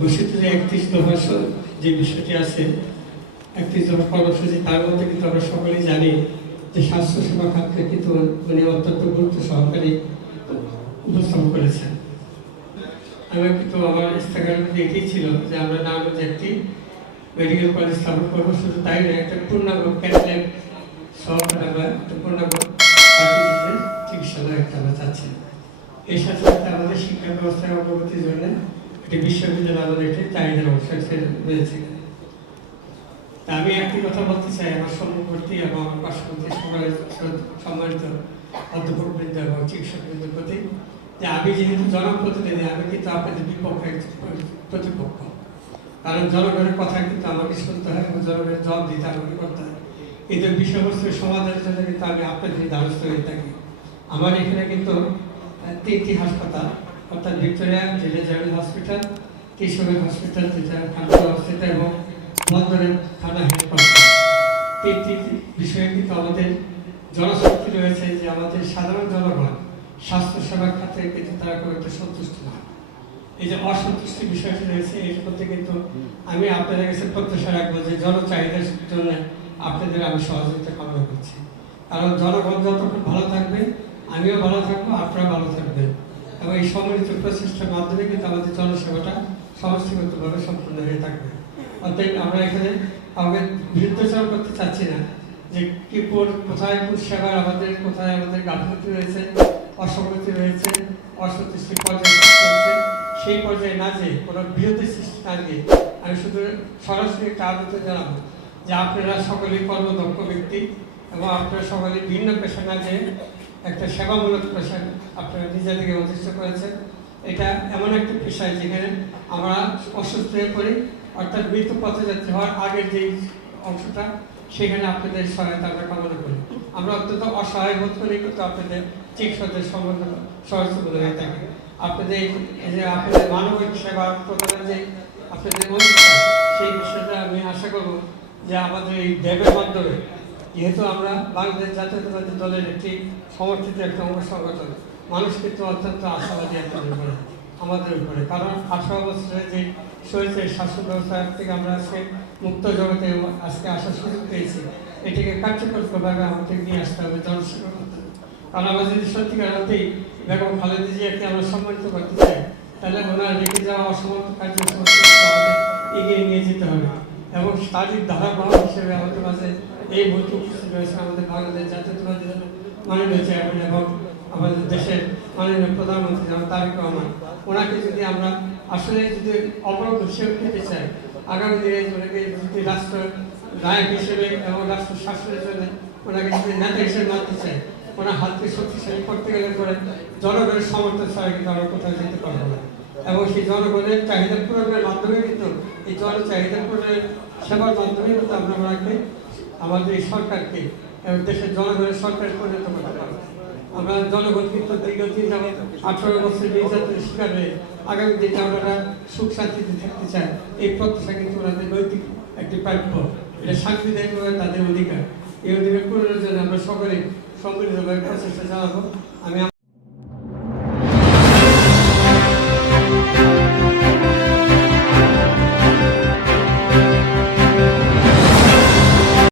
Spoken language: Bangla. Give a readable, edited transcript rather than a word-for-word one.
ঘোষিত যে 31 দফা যে বিষয়টি আছে, 31 দফা কর্মসূচি, তার মধ্যে কিন্তু আমরা সকলেই জানি যে স্বাস্থ্যসেবা খাতকে কিন্তু উনি অত্যন্ত গুরুত্ব সহকারে উপস্থাপন করেছেন। আমি কিন্তু আমার ইস্তেহারের মধ্যে এটাই ছিল যে আমরা নারায়ণগঞ্জে একটি মেডিকেল কলেজ স্থাপন করবো, শুধু তাই নয়, একটা পূর্ণাঙ্গ ক্যাটল্যাব সহকারে আমরা একটা পূর্ণাঙ্গ চিকিৎসালয় একটা আমরা চাচ্ছি। এর সাথে সাথে আমাদের শিক্ষা ব্যবস্থার অগ্রগতির জন্য একটি বিশ্ববিদ্যালয় আমাদের একটি চাহিদার অংশ রয়েছে। তা আমি একটি কথা বলতে চাই আমার সম্মুখবর্তী এবং পার্শ্ববর্তী সম্মানিত অধ্যাপকবৃন্দ এবং চিকিৎসকবৃন্দের প্রতি, যে আমি যেহেতু জনপ্রতিনিধি, আমি কিন্তু আপনাদের বিপক্ষে প্রতিপক্ষ। কারণ জনগণের কথা কিন্তু আমাকে শুনতে হয় এবং জনগণের জবাব দিতে আমাকে করতে হয়। এদের বিষয়বস্তুর সমাধানের জন্য কিন্তু আমি আপনাদের দ্বারস্থ হয়ে থাকি। আমার এখানে কিন্তু 3টি হাসপাতাল, অর্থাৎ ভিক্টোরিয়া জেলা জেনারেল হসপিটাল, কিশোরের হসপিটাল যেটা কানপুর অবস্থিত এবং বন্দরের থানা হেডকোয়ার্টার, 3টি বিষয়ে কিন্তু আমাদের জনশক্তি রয়েছে যে আমাদের সাধারণ জনগণ স্বাস্থ্যসেবা খাতে কিন্তু তারা খুব একটা সন্তুষ্ট নয়। এই যে অসন্তুষ্টি বিষয়টি রয়েছে, এর মধ্যে কিন্তু আমি আপনাদের কাছে প্রত্যাশা রাখবো যে জনচাহিদার জন্য আপনাদের আমি সহযোগিতা কামনা করছি। কারণ জনগণ যতক্ষণ ভালো থাকবে, আমিও ভালো থাকবো, আপনারা ভালো থাকবেন, এবং এই সম্মিলিত প্রচেষ্টার মাধ্যমে কিন্তু আমাদের জনসেবাটা সমষ্টিগতভাবে সম্পূর্ণ হয়ে থাকবে। অতএব আমরা এখানে আমাদের বিরুদ্ধাচরণ করতে চাচ্ছি না যে কি কোথায় সেবার আমাদের কোথায় আমাদের গাফিলতি রয়েছে, অসঙ্গতি রয়েছে, অসন্তুষ্টি পর্যায়ে রয়েছে, সেই পর্যায়ে না যেয়ে কোনো বিরোধী সৃষ্টি না গিয়ে আমি শুধু সরাসরি একটা আবেদন জানাবো যে আপনারা সকলেই কর্মদক্ষ ব্যক্তি এবং আপনারা সকলেই ভিন্ন পেশা না যেয়ে একটা সেবামূলক পেশা আপনারা নিজেদেরকে অধিষ্ঠ করেছেন। এটা এমন একটা পেশায় যেখানে আমরা অসুস্থ হয়ে পড়ি, অর্থাৎ মৃত্যু পথযাত্রী হওয়ার আগের যেই অংশটা, সেখানে আপনাদের সহায়তা আমরা কামনা করি। আমরা অত্যন্ত অসহায় বোধ করি, কিন্তু আপনাদের চিকিৎসকদের সম্বন্ধে সহযোগিতা হয়ে থাকে। আপনাদের এই যে আপনাদের মানবিক সেবা প্রদানের যে আপনাদের অধিকার, সেই বিষয়টা আমি আশা করব যে আমাদের এই ড্যাবের মাধ্যমে, যেহেতু আমরা বাংলাদেশ জাতীয়তাবাদী দলের একটি সমর্থিত একটা অঙ্গ সংগঠন, মানুষ কিন্তু অত্যন্ত আশাবাদী আপনাদের উপরে, আমাদের উপরে। কারণ 18 বছরের যে শহীদের শাসন ব্যবস্থা থেকে আমরা আজকে মুক্ত জগতে আজকে আসার সুযোগ পেয়েছি, এটিকে কার্যকরভাবে আমাদের নিয়ে আসতে হবে জনসেবার মাধ্যমে। কারণ আমরা যদি সত্যিকার অর্থেই বেগম খালেদা জিয়াকে আমরা সম্মানিত করতে চাই, তাহলে ওনার রেখে যাওয়া অসমর্থ কার্যক্রমকে আমাদের এগিয়ে নিয়ে যেতে হবে, এবং তারই ধারাবাহক হিসেবে আমাদের মাঝে এই মুহূর্তে উপস্থিত রয়েছে আমাদের বাংলাদেশ জাতীয়তাবাদী মাননীয় চেয়ারম্যান এবং আমাদের দেশের মাননীয় প্রধানমন্ত্রী তারেক রহমান। ওনাকে যদি আমরা আসলে যদি অবরোধ হিসেবে পেতে চাই, আগামী দিনে ওনাকে যদি রাষ্ট্র নায়ক হিসেবে এবং রাষ্ট্র শাসনের জন্য ওনাকে যদি নেতা হিসেবে মানতে চাই, ওনার হাতকে শক্তিশালী করতে গেলে পরে জনগণের সমর্থন ছাড়া কিন্তু আমরা কোথাও যেতে পারবো না। এবং সেই জনগণের চাহিদা পূরণের মাধ্যমে কিন্তু এই চাহিদা পূরণের সেবার মাধ্যমে কিন্তু আমরা ওনাকে আমাদের এই সরকারকে এবং দেশের জনগণের সরকারে পরিণত করতে পারবো। আমরা জনগণ কিন্তু দীর্ঘদিন 18 বছর নির্যাতনের শিকার হয়ে আগামী দিনে আমরা সুখ শান্তিতে থাকতে চাই, এই প্রত্যাশা কিন্তু ওনাদের নৈতিক একটি প্রাপ্য, এটা সাংবিধানিকভাবে তাদের অধিকার। এই অধিকার পূরণের জন্য আমরা সকলে সম্মিলিতভাবে প্রচেষ্টা চালাবো। আমি